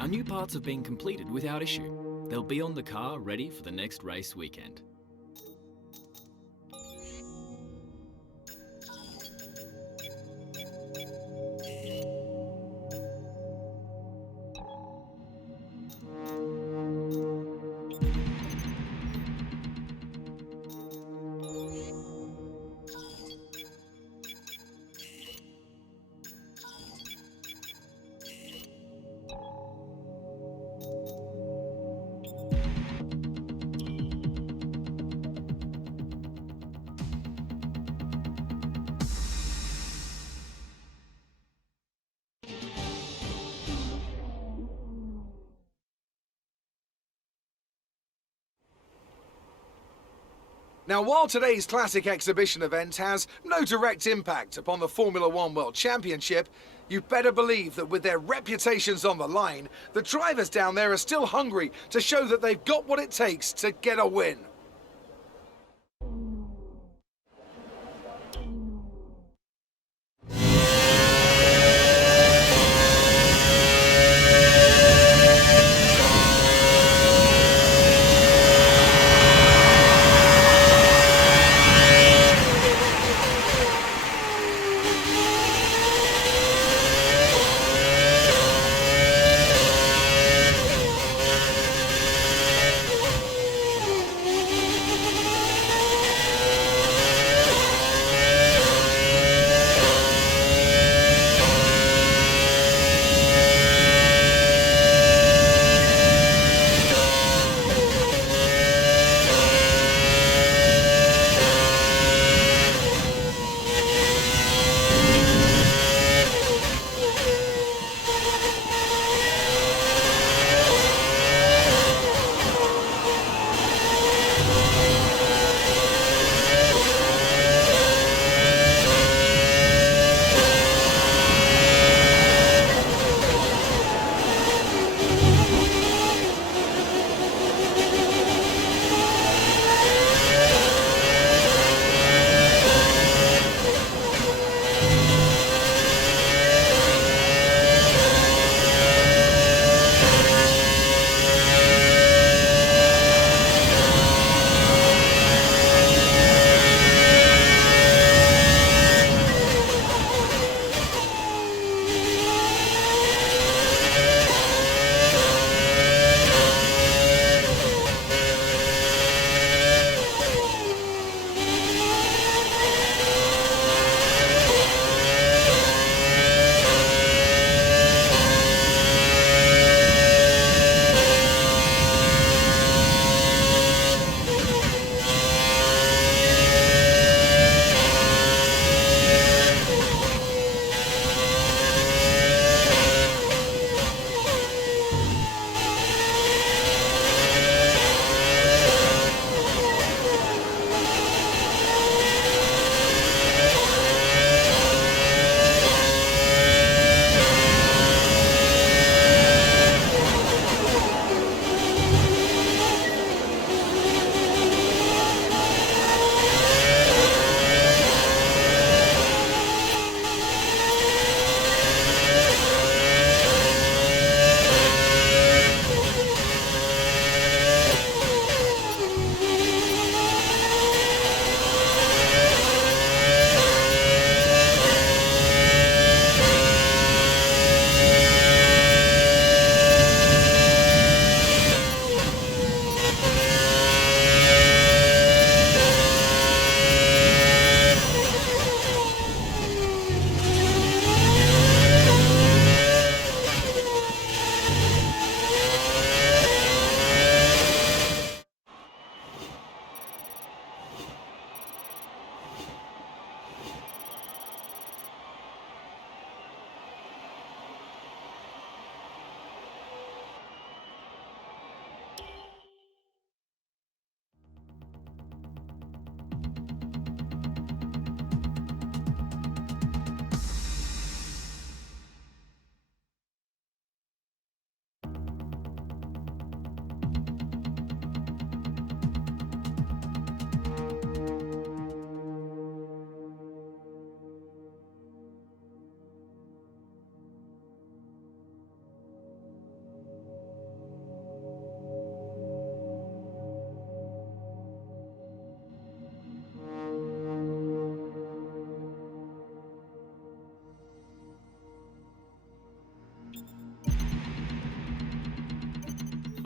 Our new parts have been completed without issue. They'll be on the car ready for the next race weekend. Now, while today's classic exhibition event has no direct impact upon the Formula One World Championship, you better believe that with their reputations on the line, the drivers down there are still hungry to show that they've got what it takes to get a win.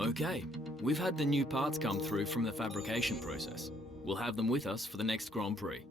Okay, we've had the new parts come through from the fabrication process. We'll have them with us for the next Grand Prix.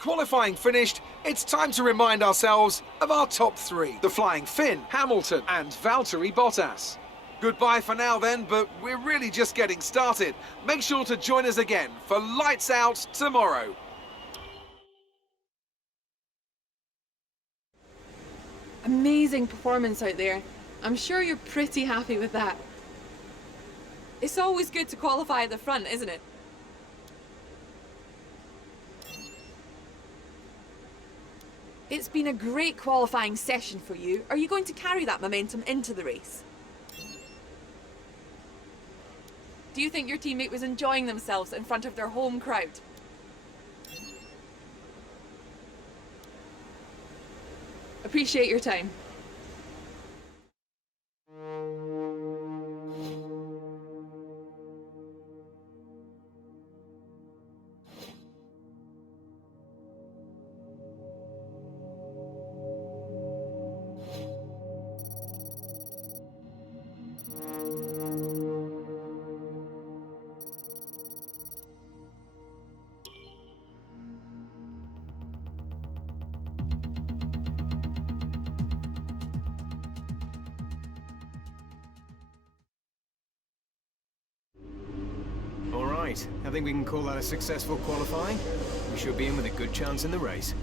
Qualifying finished, it's time to remind ourselves of our top three. The Flying Finn, Hamilton and Valtteri Bottas. Goodbye for now then, but we're really just getting started. Make sure to join us again for Lights Out tomorrow. Amazing performance out there. I'm sure you're pretty happy with that. It's always good to qualify at the front, isn't it? It's been a great qualifying session for you. Are you going to carry that momentum into the race? Do you think your teammate was enjoying themselves in front of their home crowd? Appreciate your time. I think we can call that a successful qualifying. We should be in with a good chance in the race.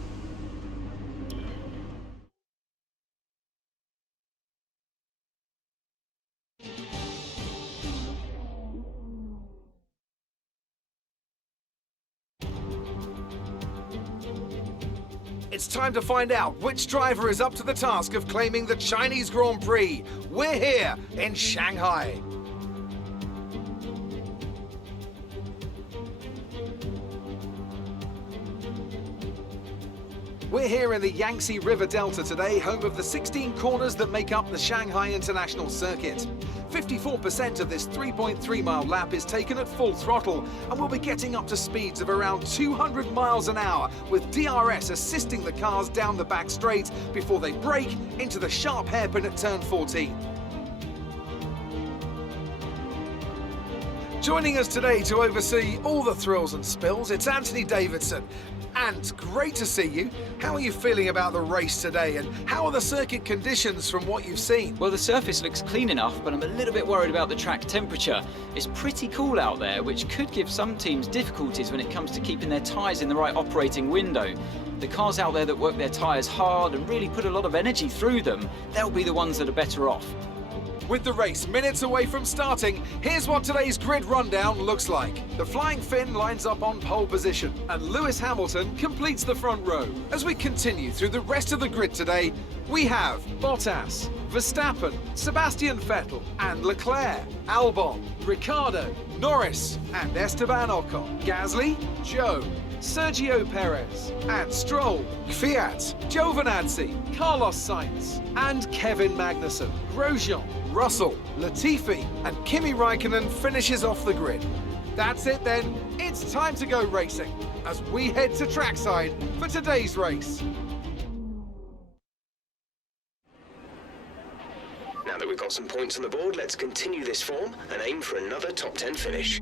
It's time to find out which driver is up to the task of claiming the Chinese Grand Prix. We're here in Shanghai. We're here in the Yangtze River Delta today, home of the 16 corners that make up the Shanghai International Circuit. 54% of this 3.3-mile lap is taken at full throttle, and we'll be getting up to speeds of around 200 miles an hour, with DRS assisting the cars down the back straight before they brake into the sharp hairpin at turn 14. Joining us today to oversee all the thrills and spills, it's Anthony Davidson. And great to see you. How are you feeling about the race today, and how are the circuit conditions from what you've seen? Well, the surface looks clean enough, but I'm a little bit worried about the track temperature. It's pretty cool out there, which could give some teams difficulties when it comes to keeping their tyres in the right operating window. The cars out there that work their tyres hard and really put a lot of energy through them, they'll be the ones that are better off. With the race minutes away from starting, here's what today's grid rundown looks like. The Flying Finn lines up on pole position, and Lewis Hamilton completes the front row. As we continue through the rest of the grid today, we have Bottas, Verstappen, Sebastian Vettel, and Leclerc, Albon, Ricciardo, Norris, and Esteban Ocon, Gasly, Zhou, Sergio Perez, and Stroll, Kvyat, Giovinazzi, Carlos Sainz, and Kevin Magnussen, Grosjean, Russell, Latifi, and Kimi Raikkonen finishes off the grid. That's it then, it's time to go racing, as we head to trackside for today's race. Now that we've got some points on the board, let's continue this form and aim for another top 10 finish.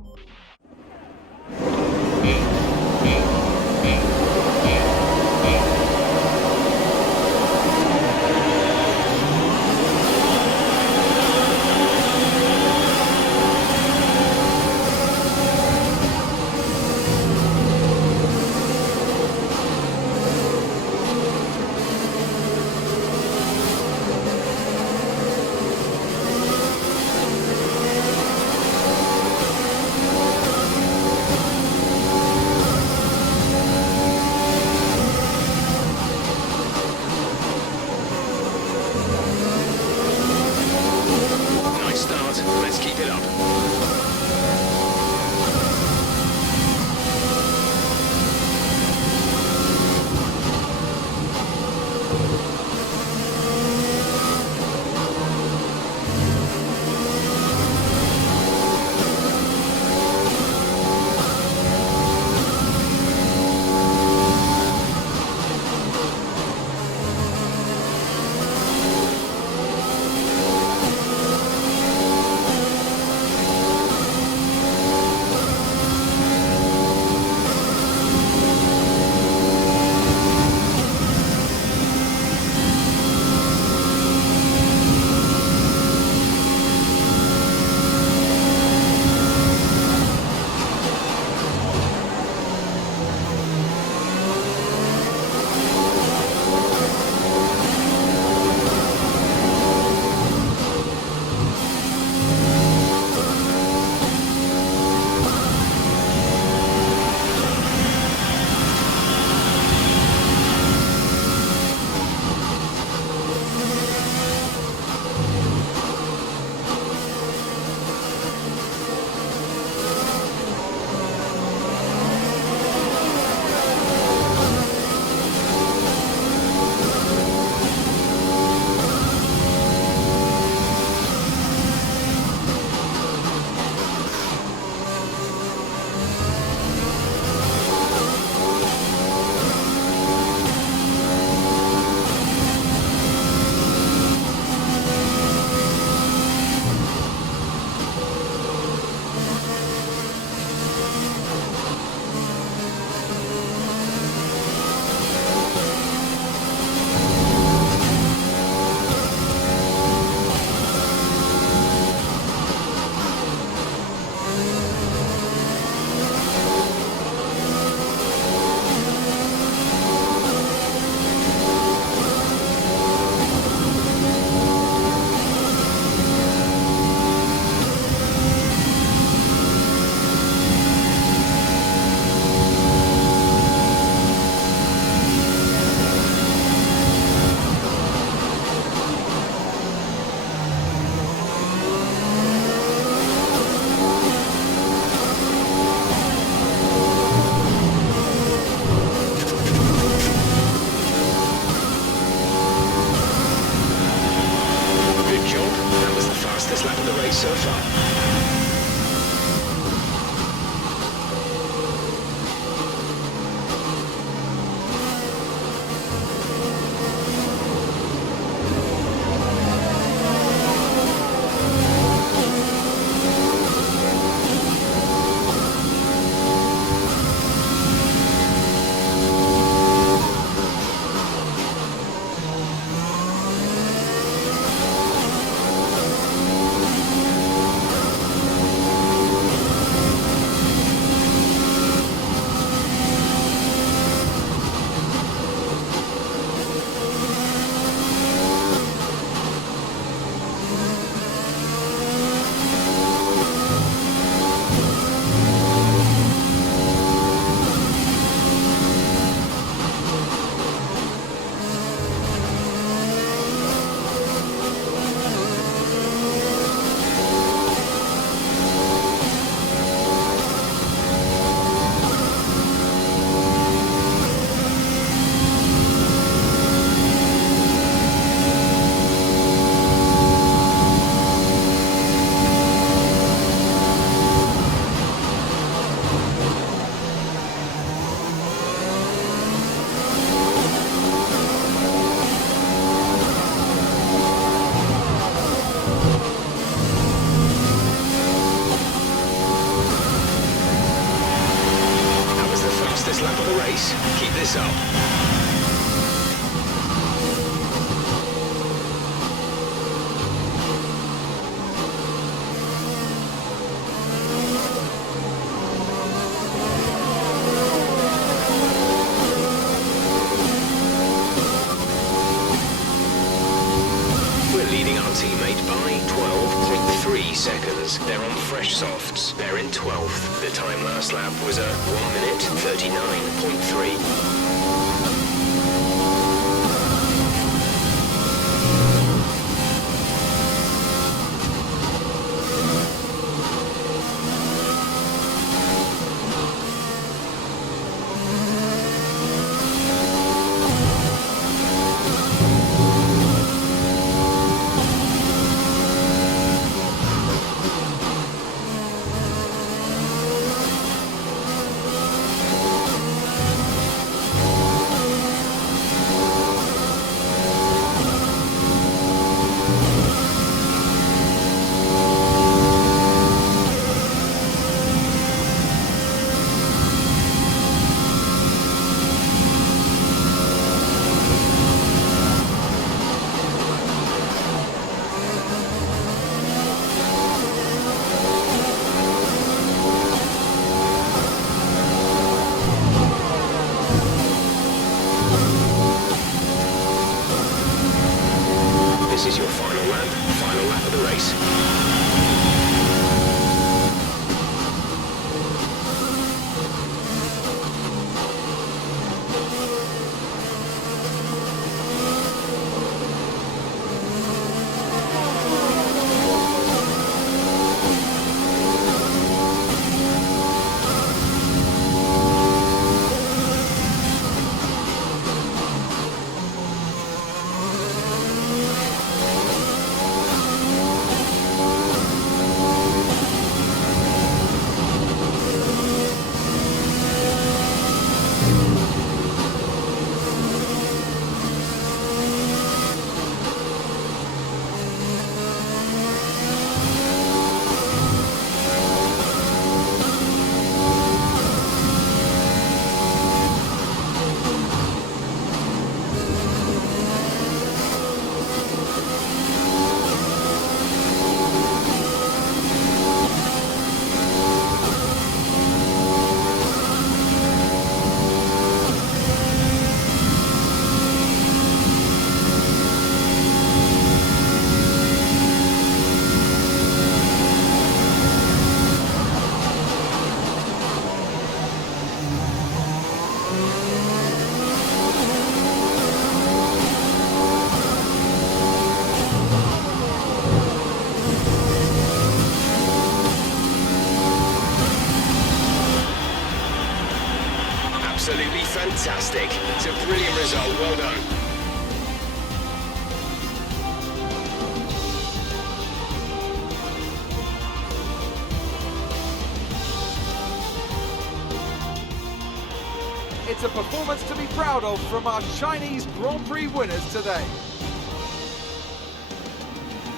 fastest lap of the race so far. Lap of the race. Keep this up. We're leading our teammate by 12.3 seconds. They're on fresh softs. They're in 12th. The time last lap was a 1 minute 39.3. This is your final lap of the race. Absolutely fantastic. It's a brilliant result. Well done. It's a performance to be proud of from our Chinese Grand Prix winners today.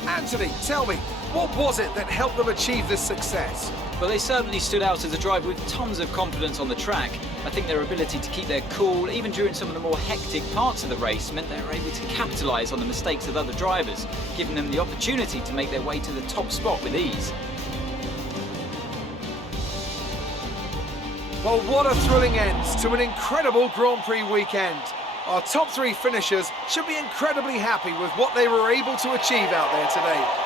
Anthony, tell me, what was it that helped them achieve this success? Well, they certainly stood out as a driver with tons of confidence on the track. I think their ability to keep their cool, even during some of the more hectic parts of the race, meant they were able to capitalise on the mistakes of other drivers, giving them the opportunity to make their way to the top spot with ease. Well, what a thrilling end to an incredible Grand Prix weekend. Our top three finishers should be incredibly happy with what they were able to achieve out there today.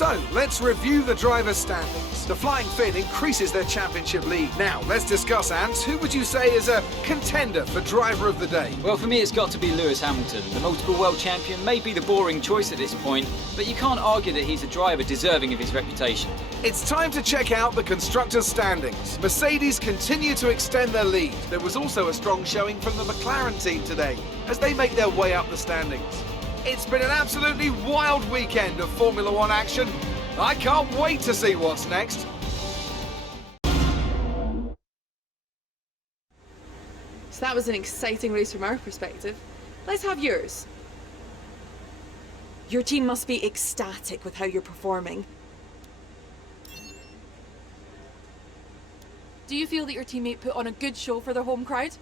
So, let's review the drivers' standings. The Flying Finn increases their championship lead. Now, let's discuss, Ants. Who would you say is a contender for driver of the day? Well, for me, it's got to be Lewis Hamilton. The multiple world champion may be the boring choice at this point, but you can't argue that he's a driver deserving of his reputation. It's time to check out the constructors' standings. Mercedes continue to extend their lead. There was also a strong showing from the McLaren team today as they make their way up the standings. It's been an absolutely wild weekend of Formula One action. I can't wait to see what's next. So that was an exciting race from our perspective. Let's have yours. Your team must be ecstatic with how you're performing. Do you feel that your teammate put on a good show for their home crowd?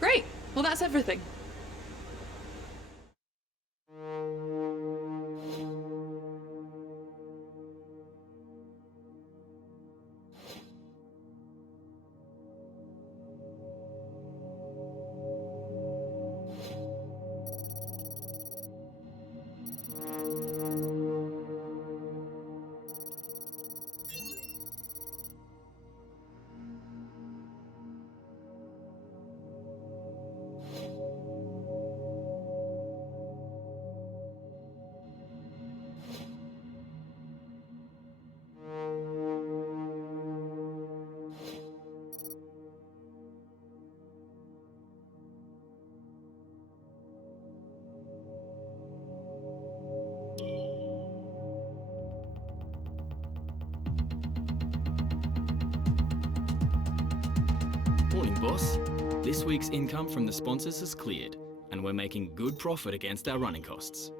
Great. Well, that's everything. Morning, boss. This week's income from the sponsors has cleared, and we're making good profit against our running costs.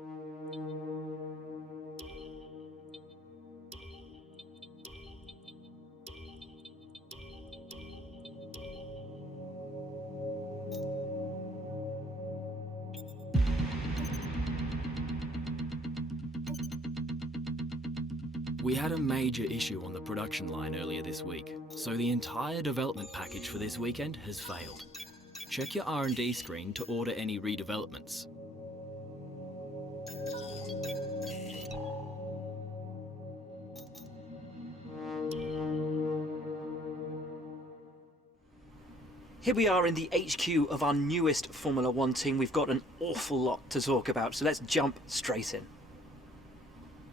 We had a major issue on the production line earlier this week, so the entire development package for this weekend has failed. Check your R&D screen to order any redevelopments. Here we are in the HQ of our newest Formula One team. We've got an awful lot to talk about, so let's jump straight in.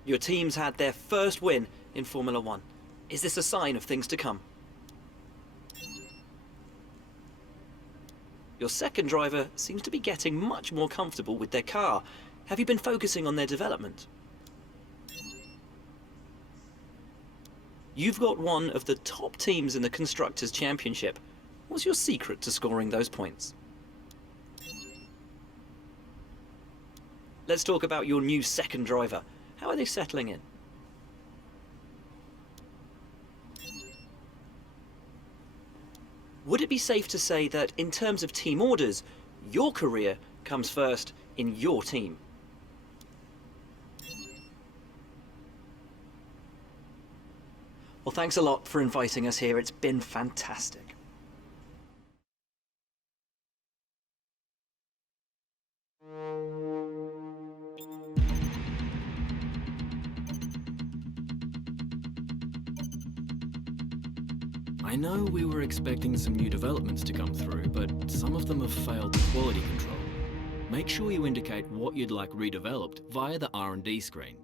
Your team's had their first win in Formula One. Is this a sign of things to come? Your second driver seems to be getting much more comfortable with their car. Have you been focusing on their development? You've got one of the top teams in the Constructors' Championship. What's your secret to scoring those points? Let's talk about your new second driver. How are they settling in? Would it be safe to say that in terms of team orders, your career comes first in your team? Well, thanks a lot for inviting us here. It's been fantastic. I know we were expecting some new developments to come through, but some of them have failed the quality control. Make sure you indicate what you'd like redeveloped via the R&D screen.